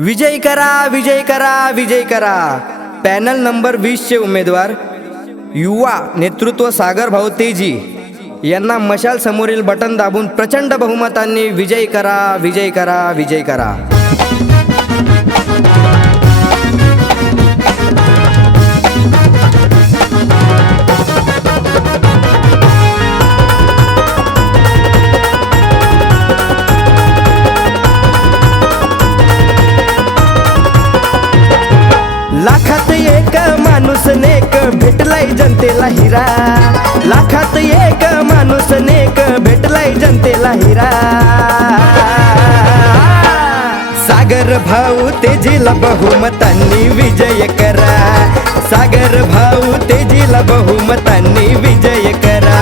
विजय करा विजय करा विजय करा। पॅनल नंबर 20 चे उमेदवार युवा नेतृत्व सागर भाऊ तेजी यांना मशाल समोरील बटन दाबून प्रचंड बहुमतांनी विजय करा विजय करा विजय करा। लाखात एक माणूस नेक भेटलाय जनतेला हिरा, लाखात एक माणूस नेक भेटलाय जनतेला हिरा। सागर भाऊ तेजीला बहुमतांनी विजय करा, सागर भाऊ तेजीला बहुमतांनी विजय करा।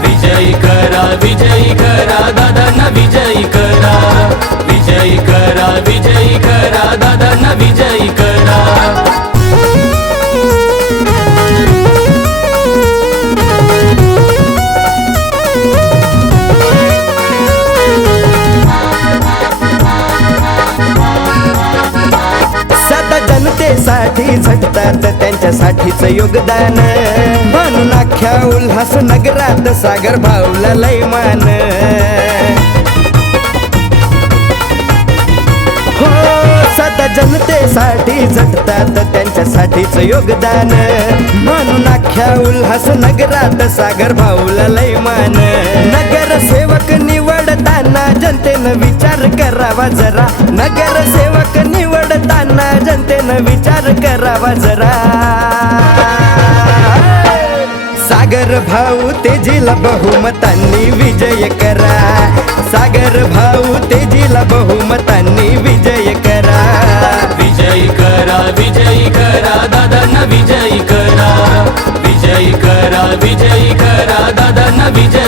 विजय करा विजय करा दादांना विजय करा, विजय करा विजय करा दादांना विजय करा। सदा जनतेसाठी झटतात त्यांच्यासाठीच योगदान, म्हणून अख्ख्या उल्हास नगरात सागर भाऊला लय मान। हो सदा जनतेसाठी झटतात त्यांच्यासाठीच योगदान, म्हणून अख्ख्या उल्हास नगरात सागर भाऊला लय मान। नगरसेवक निवडताना जनतेनं विचार करावा जरा, नगरसेवक निवडताना जनतेनं विचार करावा जरा। सागर भाऊ तेजीला बहुमतांनी विजय करा, सागर भाऊ तेजीला बहुमतांनी विजय करा। विजय करा विजय करा दादांना विजय करा, विजय करा विजय करा दादांना विजय